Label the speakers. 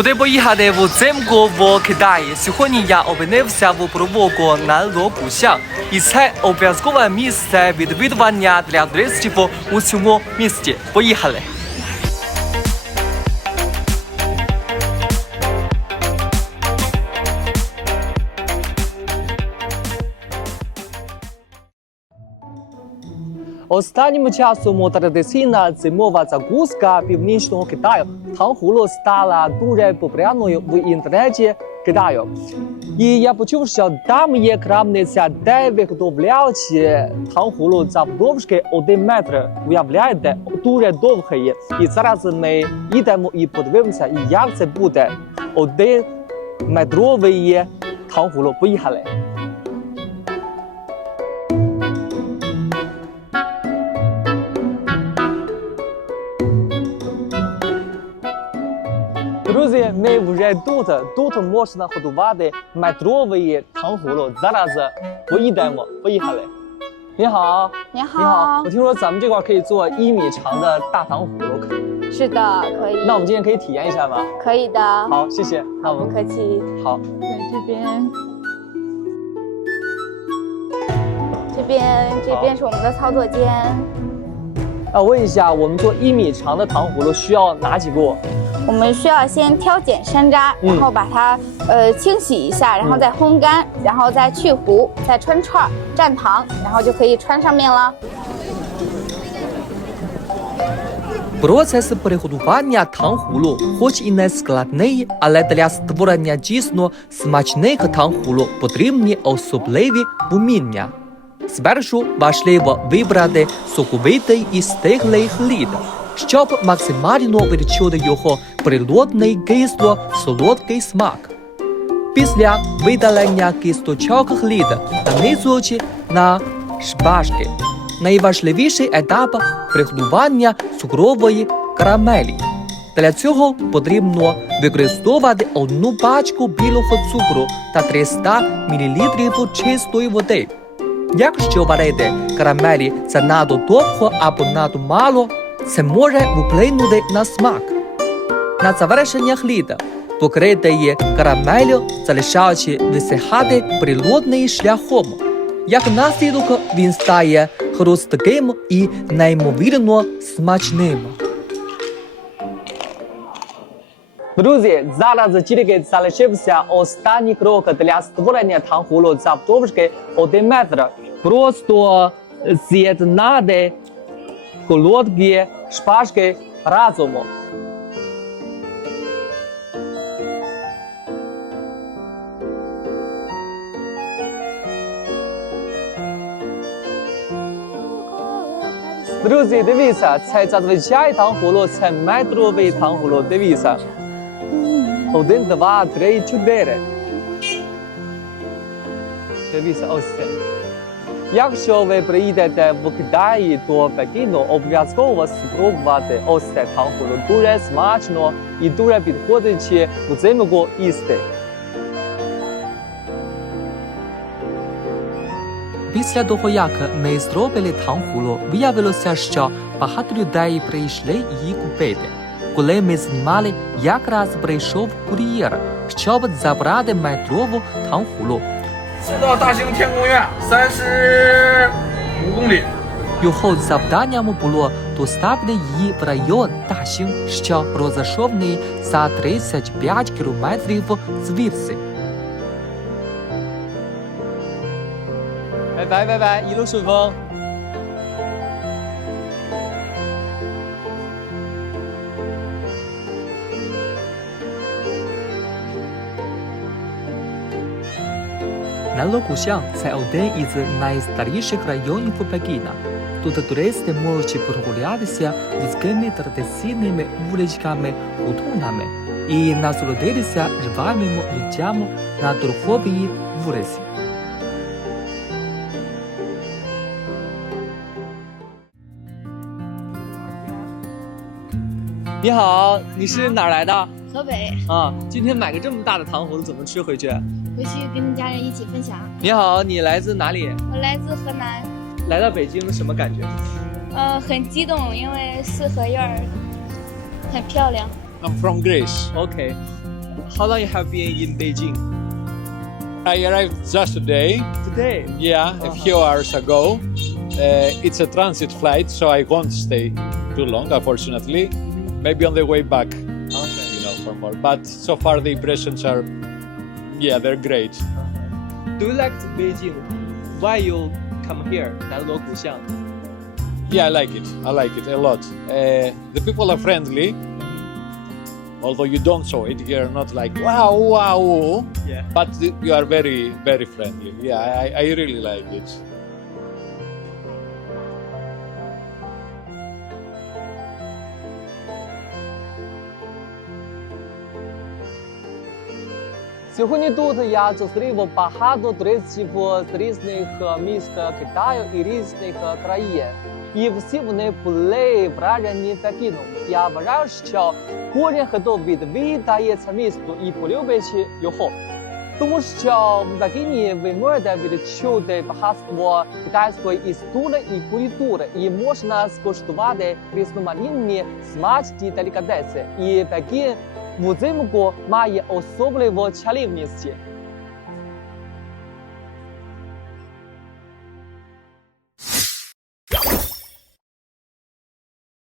Speaker 1: Куди поїхати взимку в Китаї? Сьогодні я опинився в провулку на Локуся. І це обов'язкове місце відвідування для туристів у цьому місті. Поїхали! Останнім часом традиційна зимова закуска північного Китаю тангхулу стала дуже популярною в інтернеті Китаю. І я почув, що там є крамниця, де виготовляють тангхулу завдовжки один метр. Уявляєте, дуже довге є. І зараз ми йдемо і подивимося, як це буде. Один метровий тангхулу. Поїхали. Друзі, ми вже тут. Тут можна готувати метровий тангхулу. Зараз поїдемо. Поїхали. 你好，
Speaker 2: 你
Speaker 1: 你好，
Speaker 2: 好
Speaker 1: 我，听说咱们这块可以做一米长的大糖葫芦，
Speaker 2: 是的，可以。
Speaker 1: 那我们今天可以体验一下吗？
Speaker 2: 可以的。，
Speaker 1: 好，谢谢。那我
Speaker 2: 不
Speaker 1: 们
Speaker 2: 客气。
Speaker 1: 好，
Speaker 2: 在这边，这边这边是我们的操作间。
Speaker 1: 那我问一下，我们做一米长的糖葫芦需要哪几步？
Speaker 2: 我们需要先挑拣山楂，
Speaker 1: 嗯
Speaker 2: 然后把它呃清洗一下，然后再烘干，然后再去核，再穿串儿蘸糖，然后就可以穿上面了。
Speaker 1: Процес приготування тангхулу, хоч і не складний, але для створення дійсно смачних тангхулу потрібні особливі вміння. Спершу важливо вибрати соковитий і стиглий хліб, щоб максимально відчути його природний кисло-солодкий смак. Після видалення кісточок хліб нанизуючи на шпажки. Найважливіший етап приготування цукрової карамелі. Для цього потрібно використовувати одну пачку білого цукру та 300 мл чистої води. Якщо варити карамелі занадто довго або надто мало, це може вплинути на смак. На завершення хліда покрити її карамелю, залишаючи висихати природним шляхом. Як наслідок він стає хрустким і неймовірно смачним. Друзі, зараз тільки залишився останній крок для створення тангхулу завдовжки 1 метр. Просто з'єднати колодки шпажки разом. Друзі, дивіться, це зазвичай тангхулу, це метровий тангхулу. Дивіться. Один, два, три, чотири. Дивіться, ось це. Якщо ви приїдете в Китаї до Пекіну, обов'язково спробувати ось це тангхулу. Дуже смачно і дуже підходить взимку їсти. Після того, як ми зробили тангхулу, виявилося, що багато людей прийшли її купити. Коли ми знімали, якраз прийшов кур'єр, щоб забрати метрову тангхулу.
Speaker 3: 送到大兴天宫院三十五公里。
Speaker 1: Його завданням було доставити її в район Дашін, що розташований за 35 кілометрів звідси. 拜拜拜拜，一路顺风。 Налогусян це один із найстаріших районів Пекіна. Тут туристи можуть прогулятися вузькими традиційними вуличками, хутунами і насолодитися жвавим життям на торговій вулиці. 你好，你是哪儿来的？
Speaker 4: 河北，
Speaker 1: 啊，今天买个这么大的糖葫芦怎么吃回去？
Speaker 4: 回去跟家人一起分享。
Speaker 1: 你好，你来自哪里？
Speaker 4: 我来自河南，
Speaker 1: 来到北京什么感觉？
Speaker 4: 呃，很激动，因为四合院儿很漂亮。
Speaker 3: I'm from Greece.
Speaker 5: OK，How long you have been in Beijing?
Speaker 6: I arrived just today,
Speaker 5: Today.
Speaker 6: yeah, a few hours ago. Uh, it's a transit flight, so I won't stay too long, unfortunately. Maybe on the way back, for more. But so far the impressions are, yeah, they're great.
Speaker 5: Do you like Beijing? Why you come here? 南锣鼓巷。
Speaker 6: Yeah, I like it. I like it a lot. Uh, the people are friendly, although you don't show it. You're not like wow, wow,
Speaker 5: Yeah.
Speaker 6: but you are very, very friendly. Yeah, I, I really like it.
Speaker 5: Сьогодні тут я зустрів багато туристів з різних е, міст Китаю і різних е, країн. І всі вони були вражені Пекіном. Я вважаю, що кожен, хто відвідає це місто і полюбить його. Тому що в Пекіні ви можете відчути багатство китайської історії і культури, і можна скуштувати різноманітні смачні делікатеси. І Взимку має особливу чарівність.